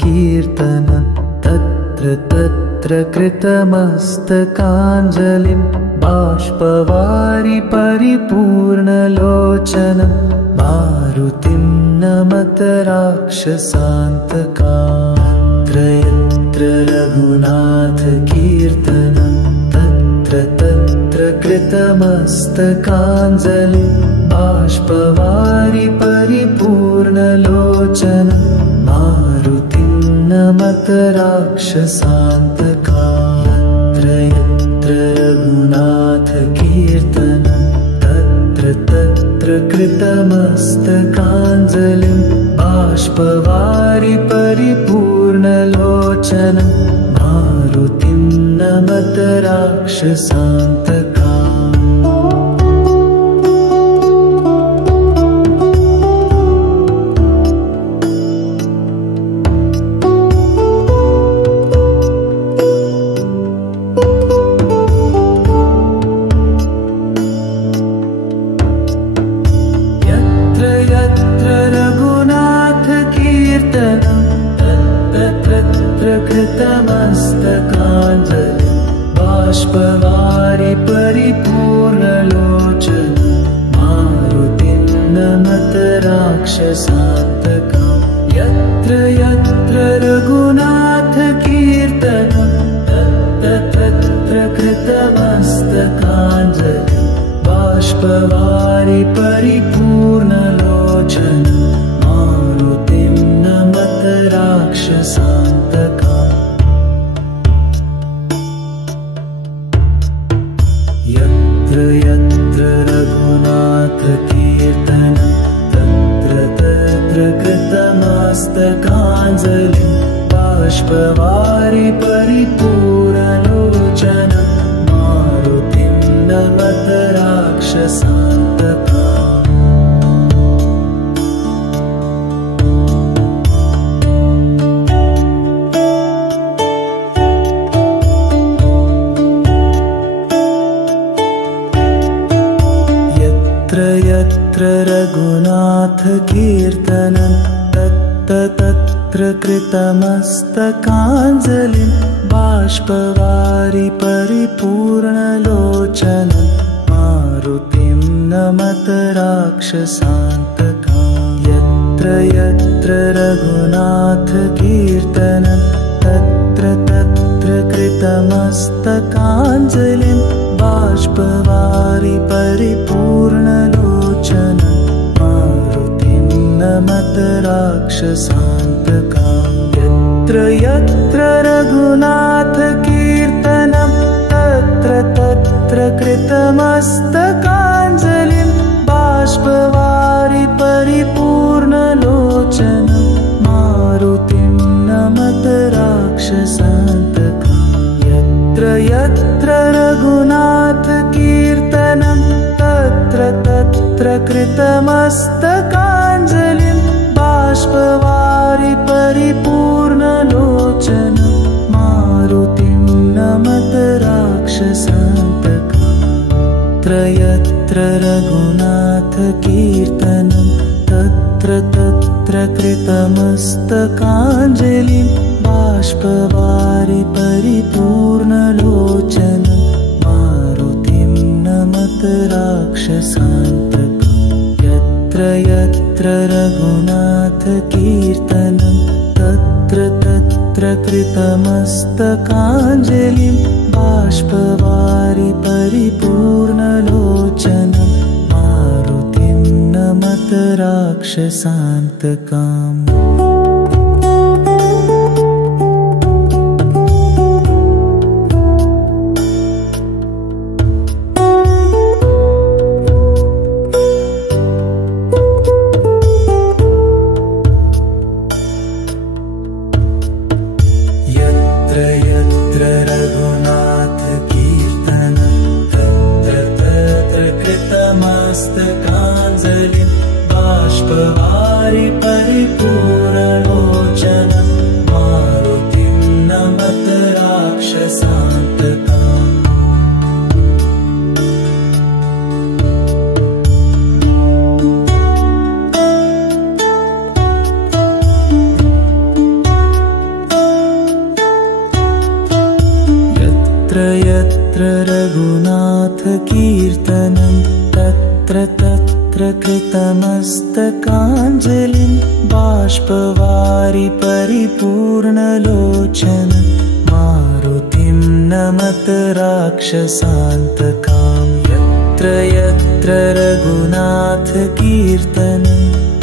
कीर्तनं तत्र तत्र कृतमस्तकाञ्जलिं बाष्पवारि परिपूर्णलोचनं मारुतिं नमत राक्षसान्तकान्। यत्र रघुनाथकीर्तनं तत्र तत्र कृतमस्तकाञ्जलिं बाष्पवारि परिपूर्णलोचनं मारुतिं नमत राक्षसान्तकान्। यत्र रघुनाथकीर्तनं तत्र तत्र कृतमस्तकाञ्जलिं बाष्पवारि परिपूर्णलोचनं मारुतिं नमत राक्षसान्तकान्। कृतमस्तकाञ्जलिं बाष्पवारि परिपूर्णलोचनं मारुतिं नमत राक्षसान्तकान्। यत्र यत्र रघुनाथकीर्तनं तत्र तत्र कृतमस्तकाञ्जलिं बाष्पवारि परिपूर्णलोचनं मारुतिं नमत राक्षसान्तकान्। यत्र यत्र रघुनाथकीर्तनं तत्र तत्र कृतमस्तकाञ्जलिं बाष्पवारि परिपूर्णलोचनं मारुतिं नमत राक्षसान्तकान्। यत्र रघुनाथकीर्तनं तत्र तत्र कृतमस्तकाञ्जलिं बाष्पवारि परिपूर्णलोचनं मारुतिं नमत राक्षसान्तकान्। यत्र यत्र रघुनाथकीर्तनं तत्र तत्र कृतमस्तकाञ्जलिं बाष्पवारि परिपूर्णलोचनं मारुतिं नमत राक्षसान्तकान्। यत्र यत्र रघुनाथकीर्तनं तत्र तत्र कृतमस्तकाञ्जलिं बाष्पवारि परिपूर्णलोचनं मारुतिं नमत राक्षसान्तकान्। यत्र यत्र रघुनाथकीर्तनं तत्र तत्र कृतमस्तकाञ्जलिं बाष्पवारि परिपूर्णलोचनं मारुतिं नमत राक्षसान्तकान्। यत्र रघुनाथकीर्तनं तत्र तत्र कृतमस्तकाञ्जलिं बाष्पवारि परिपूर्णलोचनं मारुतिं नमत राक्षसान्तकान्। यत्र यत्र रघुनाथकीर्तनं तत्र तत्र कृतमस्तकाञ्जलिं बाष्पवारि परिपूर्णलोचनं मारुतिं नमत राक्षसान्तकान्। कृतमस्तकाञ्जलिं बाष्पवारि परिपूर्णलोचनं मारुतिं नमत राक्षसान्तकान्। यत्र रघुनाथकीर्तनं तत्र तत्र कृतमस्तकाञ्जलिं बाष्पवारि परिपूर्णलोचनं मारुतिं नमत राक्षसान्तकां यत्र यत्र रघुनाथकीर्तनं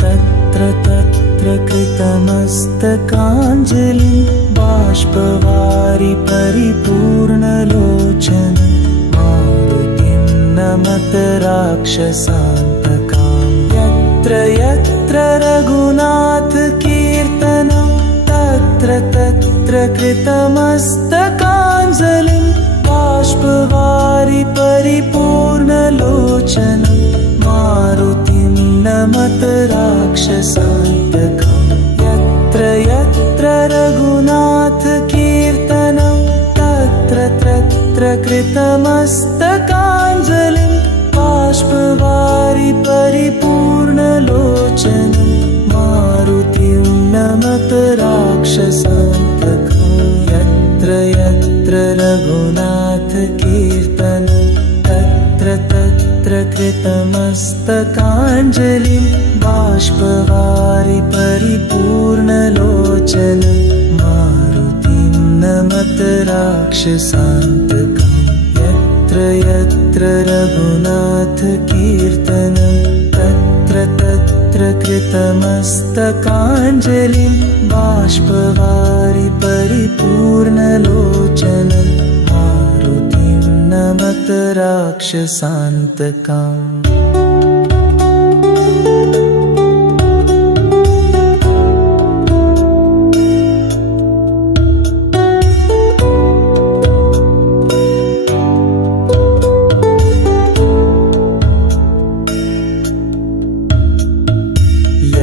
तत्र तत्र कृतमस्तकाञ्जलिं बाष्पवारि परिपूर्णलोचनं मारुतिं नमत राक्षसान्तकां यत्र यत्र रघुनाथकीर्तनं तत्र तत्र कृतमस्तकाञ्जलिं बाष्पवारि परिपूर्णलोचनं मारुतिं नमत राक्षसान्तकां यत्र यत्र रघुनाथकीर्तनं तत्र तत्र कृतमस्तकाञ्जलिं बाष्पवारि परिपूर्णलोचनं मारुतिं नमत राक्षसान्तकां यत्र यत्र रघुनाथकीर्तनं तत्र तत्र कृतमस्तकाञ्जलिं बाष्पवारि परिपूर्णलोचनं मारुतिं नमत राक्षसान्तकां यत्र यत्र रघुनाथकीर्तनं तत्र तत्र कृतमस्तकाञ्जलिं बाष्पवारि परिपूर्णलोचनं मारुतिं नमत राक्षसान्तकाम्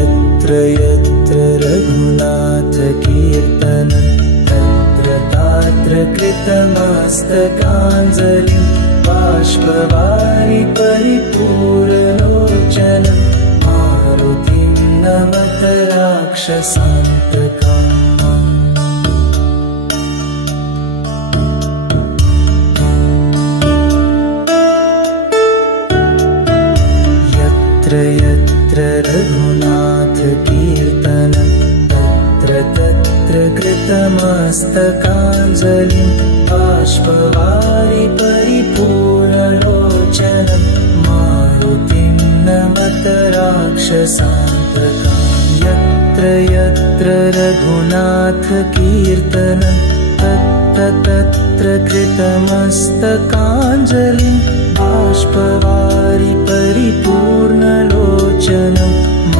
यत्र यत्र रघुनाथकीर्तनं तत्र तत्र कृतमस्तकाञ्जलिं बाष्पवारि परिपूर्णलोचनं मारुतिं नमत राक्षसान्तकाम् यत्र यत्र रघुनाथकीर्तनं तत्र तत्र कृतमस्तकाञ्जलिं बाष्पवारि परिपूर्णलोचनं मारुतिं नमत राक्षसान्तकां यत्र यत्र रघुनाथकीर्तनं तत्र तत्र कृतमस्तकाञ्जलिं बाष्पवारि परिपूर्णलोचनं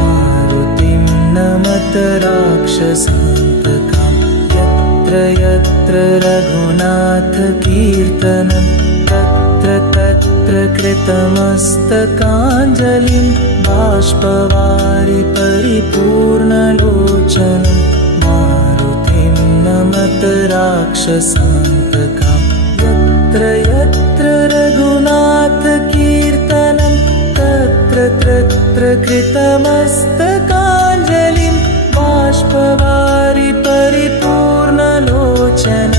मारुतिं नमत राक्षसान्तकां यत्र यत्र रघुनाथकीर्तनं तत्र तत्र कृतमस्तकाञ्जलिं बाष्पवारि परिपूर्णलोचनं मारुतिं नमत राक्षसान्तकां यत्र यत्र रघुनाथकीर्तनं तत्र तत्र कृतमस्तकाञ्जलिं बाष्पवारि परिपूर्णलोचनं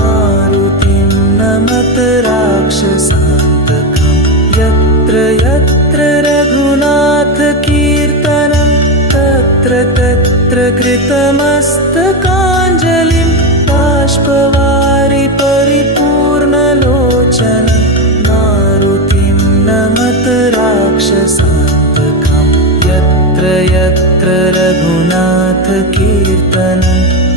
मारुतिं नमत राक्षसान्तकां यत्र यत्र रघुनाथकीर्तनं तत्र तत्र कृतमस्तकाञ्जलिं बाष्पवारि परिपूर्णलोचनं मारुतिं नमत राक्षसान्तकां यत्र यत्र रघुनाथकीर्तनं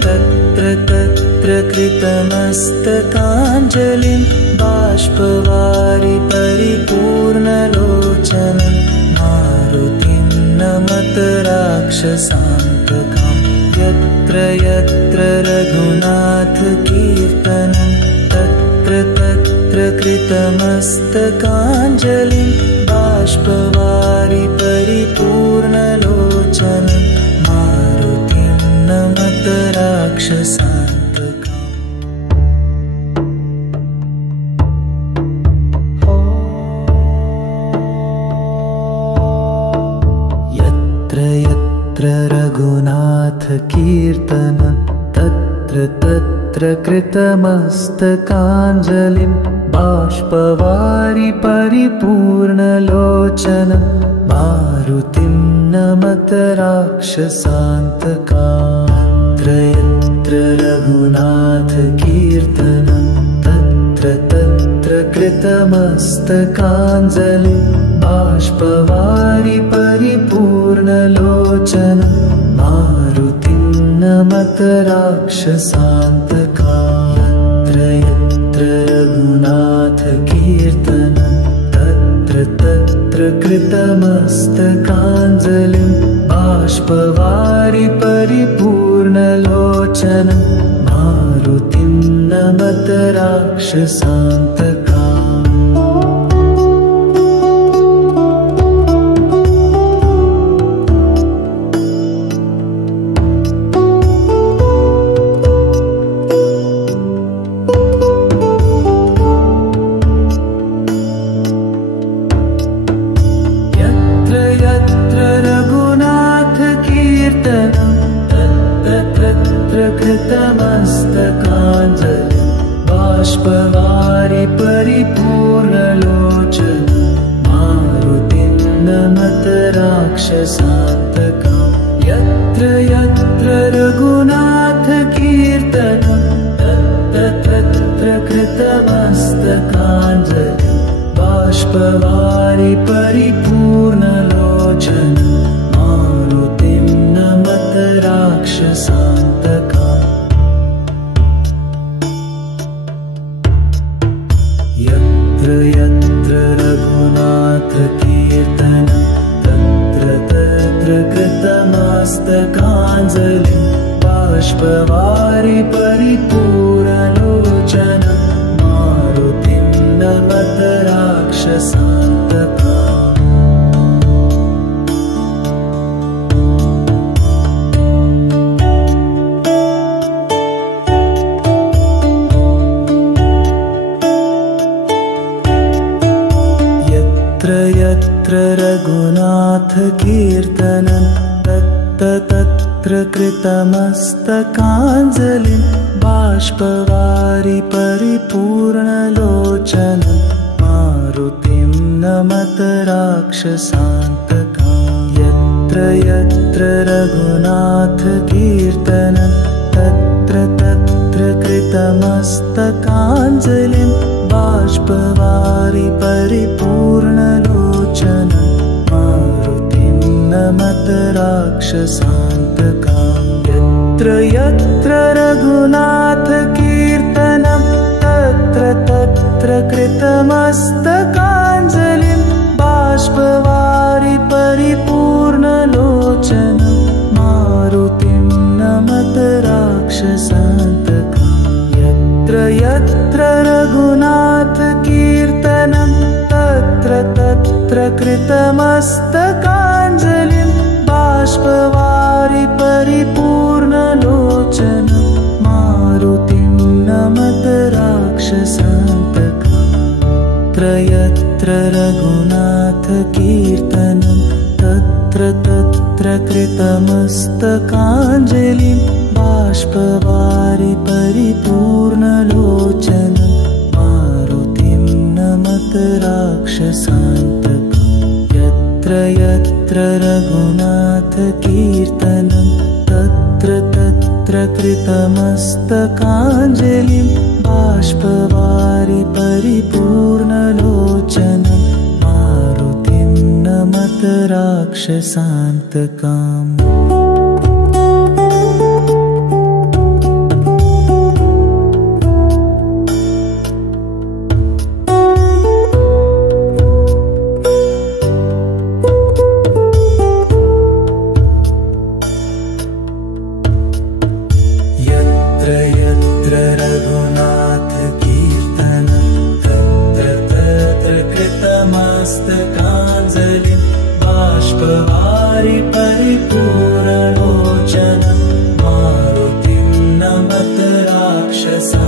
तत्र तत्र कृतमस्तकाञ्जलिं बाष्पवारि परिपूर्णलोचनं मारुतिं नमत राक्षसान्तकां यत्र यत्र रघुनाथकीर्तनं तत्र तत्र कृतमस्तकाञ्जलिं बाष्पवारि परिपूर्णलोचनं मारुतिं नमत राक्षसान्तकाम् यत्र यत्र रघुनाथकीर्तनं तत्र तत्र कृतमस्तकाञ्जलिं बाष्पवारि परिपूर्णलोचनं मारुतिं नमत राक्षसान्तकान्। यत्र रघुनाथकीर्तनं तत्र तत्र कृतमस्तकाञ्जलिं बाष्पवारि परिपूर्णलोचनं मारुतिं नमत राक्षसान्तकान्। यत्र रघुनाथकीर्तनं तत्र तत्र कृतमस्तकाञ्जलिं बाष्पवारि परिपूर्णलोचनं मारुतिं नमत राक्षसान्तकान्। कृतमस्तकाञ्जलिं बाष्पवारि परिपूर्णलोचनं मारुतिं नमत राक्षसान्तकान्। यत्र यत्र रघुनाथकीर्तनं तत्र तत्र कृतमस्तकाञ्जलिं बाष्पवारि परिपूर्णलोचनं मारुतिं नमत राक्षसान्तकान्। यत्र यत्र रघुनाथकीर्तनं तत्र तत्र कृतमस्तकाञ्जलिं बाष्पवारि परिपूर्णलोचनं मारुतिं नमत राक्षसान्तकान्। यत्र रघुनाथकीर्तनं तत्र तत्र कृतमस्तकाञ्जलिं बाष्पवारि परिपूर्णलोचनं मारुतिं नमत राक्षसान्तकान्। यत्र यत्र रघुनाथकीर्तनं तत्र तत्र कृतमस्तकाञ्जलिं बाष्पवारि परिपूर्णलोचनं मारुतिं नमत राक्षसान्तकान्। यत्र यत्र रघुनाथकीर्तनं तत्र तत्र कृतमस्तकाञ्जलिं बाष्पवारि परिपूर्णलोचनं मारुतिं नमत राक्षसान्तकान्। यत्र यत्र रघुनाथकीर्तनं तत्र तत्र कृतमस्तकाञ्जलिं बाष्पवारि परिपूर्णलोचनं मारुतिं नमत राक्षसान्तकान्। यत्र रघुनाथकीर्तनं तत्र तत्र कृतमस्तकाञ्जलिं बाष्पवारि परिपूर्णलोचनं मारुतिं नमत राक्षसान्तकान्। यत्र यत्र रघुनाथकीर्तनं तत्र तत्र कृतमस्तकाञ्जलिं बाष्पवारि परिपूर्णलोचनं मारुतिं नमत राक्षसान्तकान्। कृतमस्तकाञ्जलिं बाष्पवारि परिपूर्णलोचनं मारुतिं नमत राक्षसान्तकान्।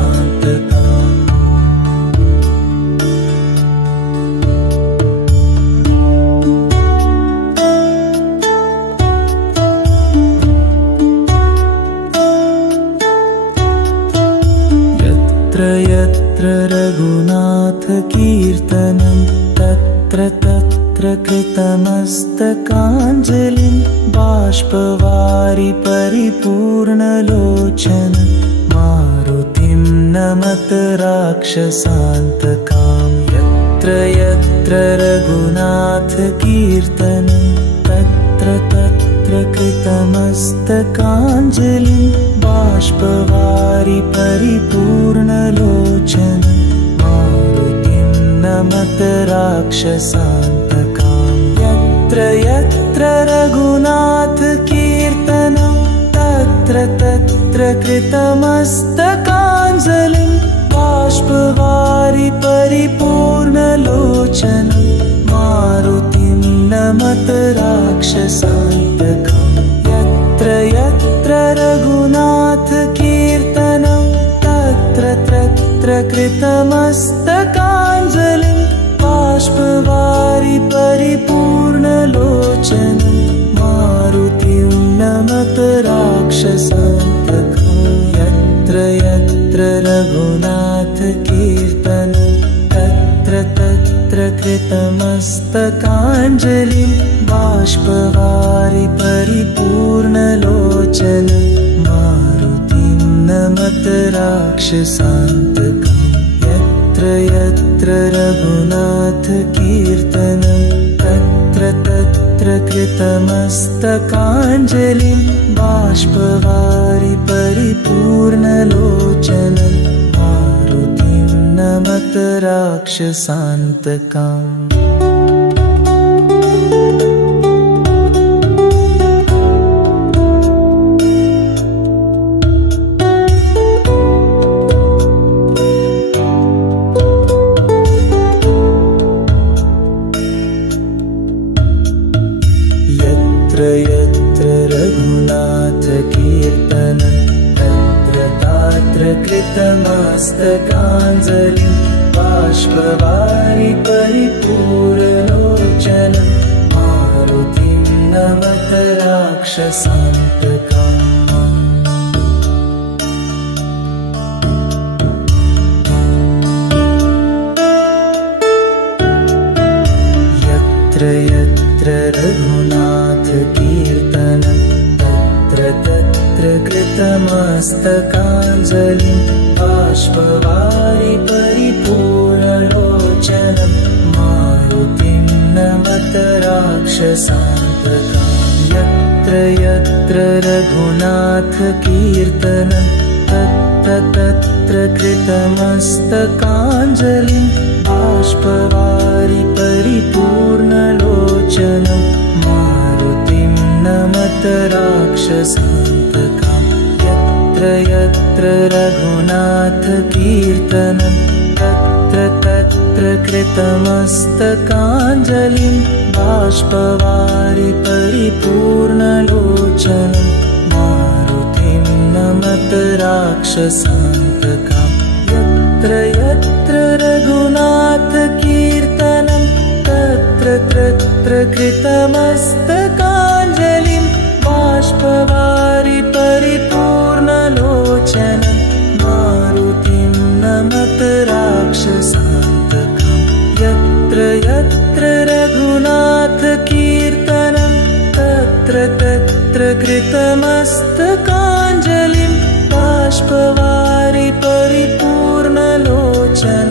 यत्र यत्र रघुनाथकीर्तनं तत्र तत्र कृतमस्तकाञ्जलिं बाष्पवारि परिपूर्णलोचनं मारुतिं नमत राक्षसान्तकां। यत्र यत्र रघुनाथकीर्तनं तत्र तत्र कृतमस्तकाञ्जलिं बाष्पवारि परिपूर्णलोचनं मारुतिं नमत राक्षसान्तकां। यत्र यत्र रघुनाथकीर्तनं तत्र तत्र कृतमस्तकाञ्जलिं बाष्पवारि परिपूर्णलोचनं मारुतिं नमत राक्षसान्तकां। यत्र यत्र रघुनाथकीर्तनं तत्र तत्र कृतमस्तकाञ्जलिं बाष्पवारि परिपूर्णलोचनं मारुतिं नमत राक्षसान्तकां। यत्र यत्र रघुनाथकीर्तनं तत्र तत्र कृतमस्तकाञ्जलिं बाष्पवारि परिपूर्णलोचनं मारुतिं नमत राक्षसान्तकां। यत्र यत्र रघुनाथकीर्तनं तत्र तत्र कृतमस्तकाञ्जलिं बाष्पवारि परिपूर्णलोचनं मारुतिं नमत राक्षसान्तकाम्। यत्र यत्र रघुनाथकीर्तनं तत्र तत्र कृतमस्तकाञ्जलिं बाष्पवारि परिपूर्णलोचनं मारुतिं नमत राक्षसान्तकाम्। यत्र यत्र रघुनाथकीर्तनं तत्र तत्र कृतमस्तकाञ्जलिं बाष्पवारि परिपूर्णलोचनं मारुतिं नमत राक्षसान्तकां। यत्र यत्र रघुनाथकीर्तनं तत्र तत्र कृतमस्तकाञ्जलिं बाष्पवारि परिपूर्णलोचनं मारुतिं नमत राक्षसान्तकां। यत्र यत्र रघुनाथकीर्तनं तत्र तत्र कृतमस्तकाञ्जलिं बाष्पवारि परिपूर्णलोचनं मारुतिं नमत राक्षसान्तकां। यत्र यत्र रघुनाथकीर्तनं तत्र तत्र कृतमस्तकाञ्जलिं बाष्पवारि परिपूर्णलोचनं मारुतिं नमत राक्षसान्तकां। यत्र यत्र रघुनाथकीर्तनं तत्र तत्र कृतमस्तकाञ्जलिं बाष्पवारि परिपूर्णलोचनं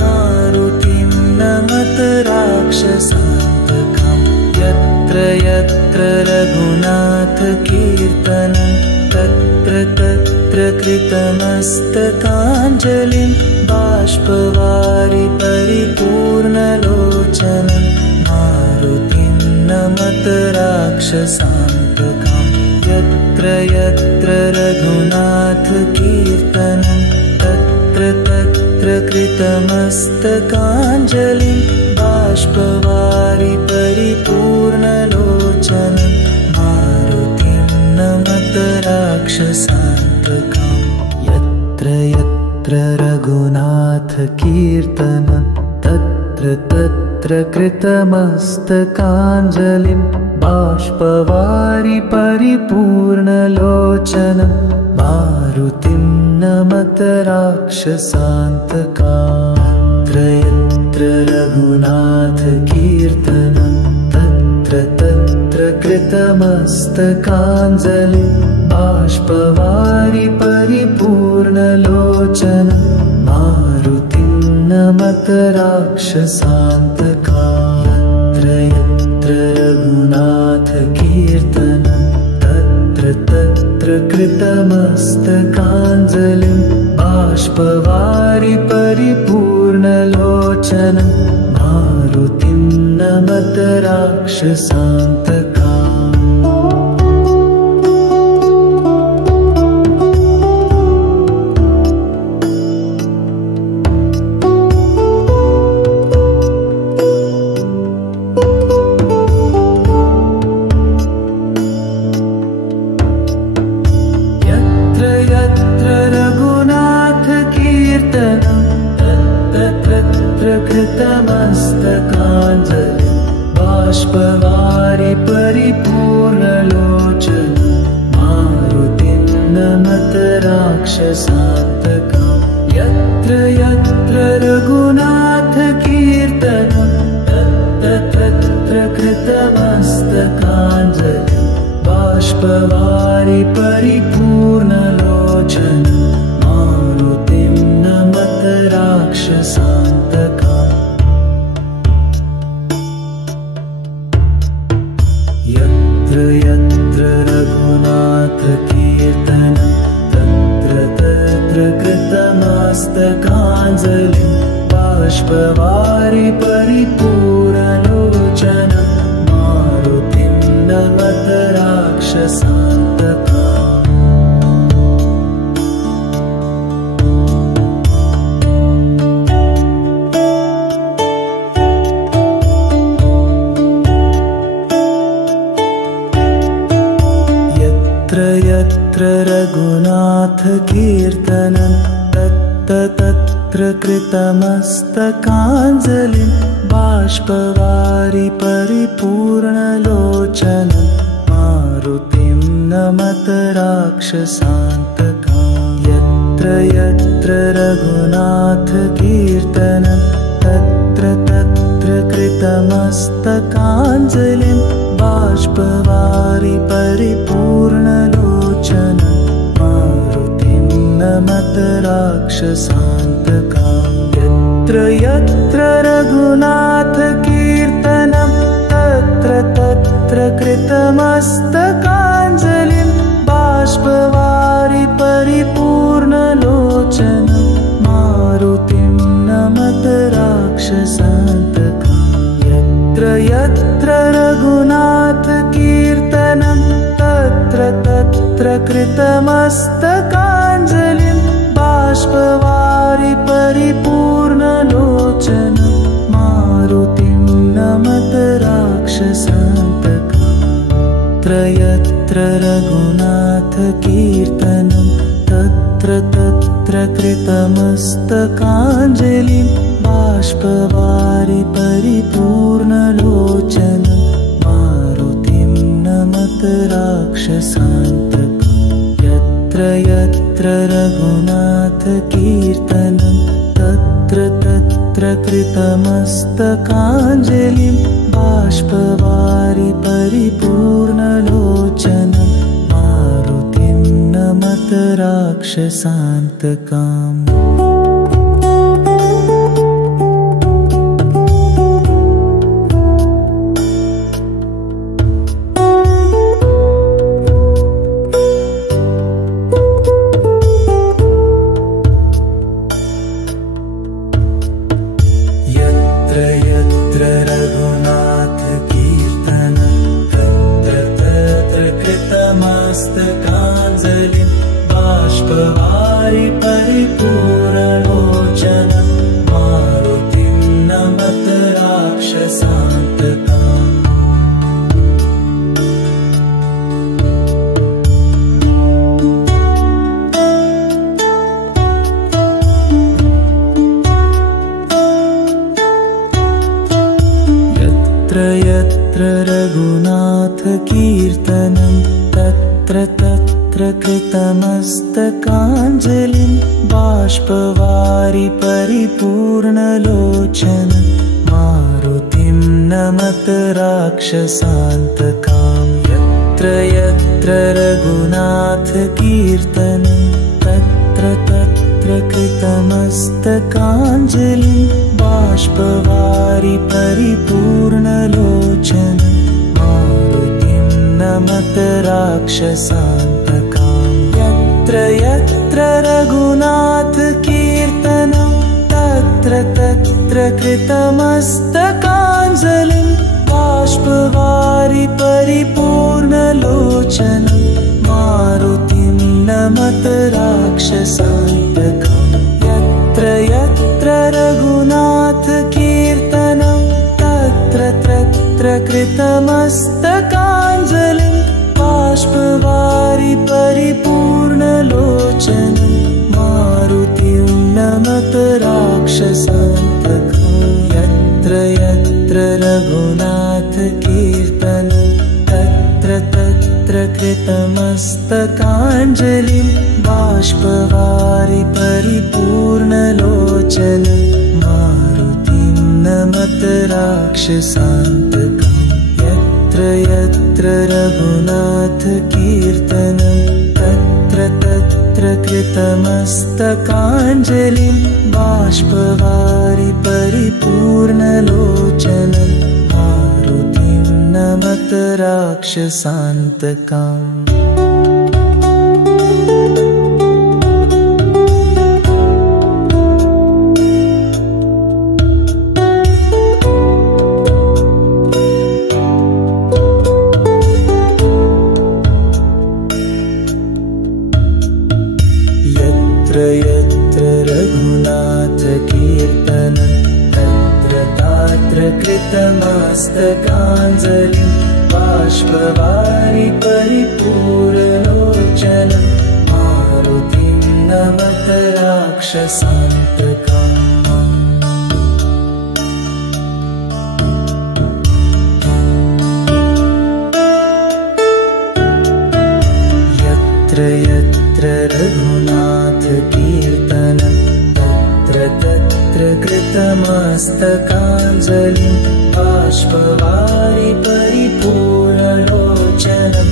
मारुतिं नमत राक्षसान्तकां। यत्र यत्र रघुनाथकीर्तनं तत्र तत्र कृतमस्तकाञ्जलिं बाष्पवारि परिपूर्णलोचनं मारुतिं नमत राक्षसान्तकां। यत्र यत्र रघुनाथकीर्तनं तत्र तत्र कृतमस्तकाञ्जलिं बाष्पवारि परिपूर्णलोचनं मारुतिं नमत राक्षसान्तकां। यत्र यत्र रघुनाथकीर्तनं तत्र तत्र कृतमस्तकाञ्जलिं बाष्पवारि परिपूर्णलोचनं मारुतिं नमत राक्षसान्तका यत्र रघुनाथ कीर्तनं तत्र तत्र कृतमस्तकाञ्जलि बाष्पवारि परिपूर्णलोचनं मारुतिं नमत राक्षसान्तका यत्र रघुनाथ कीर्तनं तत्र तत्र कृतमस्तकाञ्जलिं बाष्पवारि परिपूर्णलोचनं मारुतिं नमत राक्षसान्तका कृतमस्तकाञ्जलिं बाष्पवारि परिपूर्णलोचनं मारुतिं नमत राक्षसान्तका यत्र यत्र रघुनाथ कीर्तनं तत्र कृतमस्तकाञ्जलिं बाष्पवारि परिपूर्णलोचनं मारुतिं नमत राक्षसान्तका यत्र यत्र रघुनाथ कीर्तनं तत्र तत्र कृतमस्तकाञ्जलिं बाष्पवारि परिपूर्णलोचनं मारुतिं नमत राक्षसान्तका यत्र रघुनाथ कीर्तनं तत्र कृतमस्तकाञ्जलिं बाष्पवारि परिपूर्णलोचनं मारुतिं नमत राक्षसान्तका यत्र यत्र रघुनाथ कीर्तनं तत्र तत्र कृतमस्तकाञ्जलिं बाष्पवारि परिपूर्णलोचनं मारुतिं नमत राक्षसान्तका यत्र यत्र रघुनाथ कीर्तनं तत्र तत्र कृतमस्तकाञ्जलिं बाष्पवारि परिपूर्णलोचनं मारुतिं नमत राक्षसान्तका यत्र यत्र रघुनाथ कीर्तनं तत्र तत्र कृतमस्तकाञ्जलिं बाष्पवारि परिपूर्णलोचनं मारुतिं नमत राक्षसान्तका यत्र रघुनाथ कीर्तनं तत्र तत्र कृतमस्तकाञ्जलिं बाष्पवारि परिपूर्णलोचनं मारुतिं नमत राक्षसान्तका यत्र यत्र रघुनाथ कीर्तनं तत्र तत्र कृतमस्तकाञ्जलिं बाष्पवारि परिपूर्णलोचनं मारुतिं नमत राक्षसान्तकाम् रघुनाथ कीर्तनं तत्र तत्र कृतमस्तकाञ्जलिं बाष्पवारि परिपूर्णलोचनं मारुतिं नमत राक्षसान्तकाम् यत्र रघुनाथ कीर्तनं तत्र तत्र तत्र कृतमस्तकाञ्जलिं बाष्पवारि परिपूर्णलोचन मारुतिं नमत राक्षसान्तकां यत्र यत्र रघुनाथकीर्तनं तत्र तत्र कृतमस्तकाञ्जलिं बाष्पवारि परिपूर्णलोचन मारुतिं नमत राक्षसान्तकां यत्र यत्र रघुनाथकीर्तनं तत्र तत्र कृतमस्तकाञ्जलिं बाष्पवारि परिपूर्णलोचनं मारुतिं नमत राक्षसान्तकां यत्र यत्र रघुनाथकीर्तनं तत्र तत्र कृतमस्तकाञ्जलिं बाष्पवारि परिपूर्णलोचनं मारुतिं नमत राक्षसान्तकां यत्र यत्र रघुनाथकीर्तनं तत्र तत्र कृतमस्तकाञ्जलिं बाष्पवारि परिपूर्णलोचनं मारुतिं नमत राक्षसान्तकां यत्र यत्र रघुनाथकीर्तनं तत्र तत्र कृतमस्तकाञ्जलिं बाष्पवारि परिपूर्णलोचनं मारुतिं नमत राक्षसान्तकाम् यत्र रघुनाथकीर्तनं तत्र तत्र कृतमस्तकाञ्जलिं बाष्पवारि परिपूर्णलोचनं मारुतिं नमत राक्षसान्तकाम् यत्र यत्र रघुनाथकीर्तनं तत्र तत्र कृतमस्तकाञ्जलिं बाष्पवारि परिपूर्णलोचनं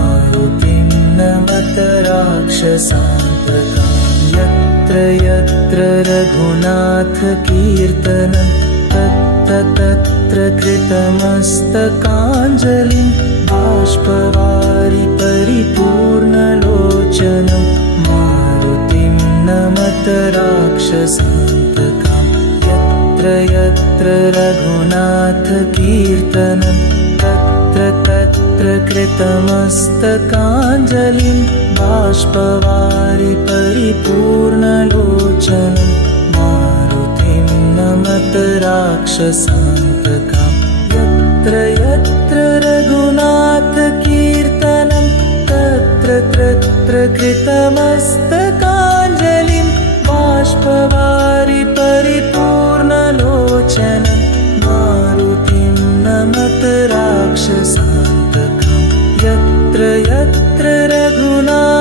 मारुतिं नमत राक्षसान्तकां यत्र यत्र रघुनाथकीर्तनं तत्र तत्र कृतमस्तकाञ्जलिं बाष्पवारि परिपूर्णलोचनं मारुतिं नमत राक्षसान्तकां यत्र यत्र रघुनाथकीर्तनं तत्र तत्र कृतमस्तकाञ्जलिं बाष्पवारि परिपूर्णलोचनं मारुतिं नमत राक्षसान्तकां यत्र यत्र रघुनाथकीर्तनं तत्र तत्र कृतमस्तकाञ्जलिं बाष्पवारि परिपूर्णलोचनं मारुतिं नमत राक्षसान्तकां यत्र यत्र रघुनाथकीर्तनं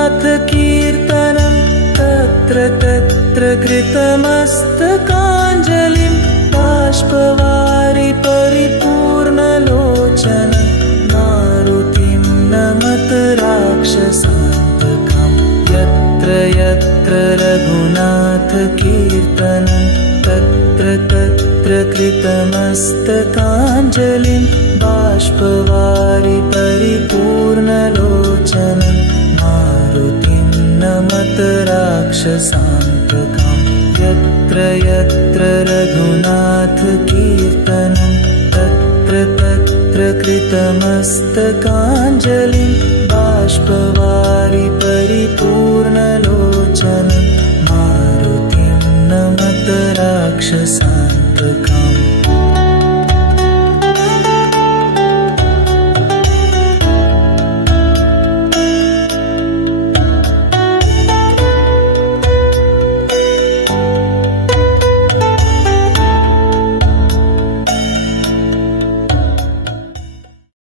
तत्र तत्र कृतमस्तकाञ्जलिं बाष्पवारि परिपूर्णलोचनं मारुतिं नमत राक्षसान्तकां यत्र यत्र रघुनाथकीर्तनं तत्र तत्र कृतमस्तकाञ्जलिं बाष्पवारि परिपूर्णलोचनं मारुतिं नमत राक्षसान्तकां यत्र यत्र रघुनाथकीर्तनं तत्र तत्र कृतमस्तकाञ्जलिं बाष्पवारि परिपूर्णलोचनं मारुतिं नमत राक्षसान्तकाम्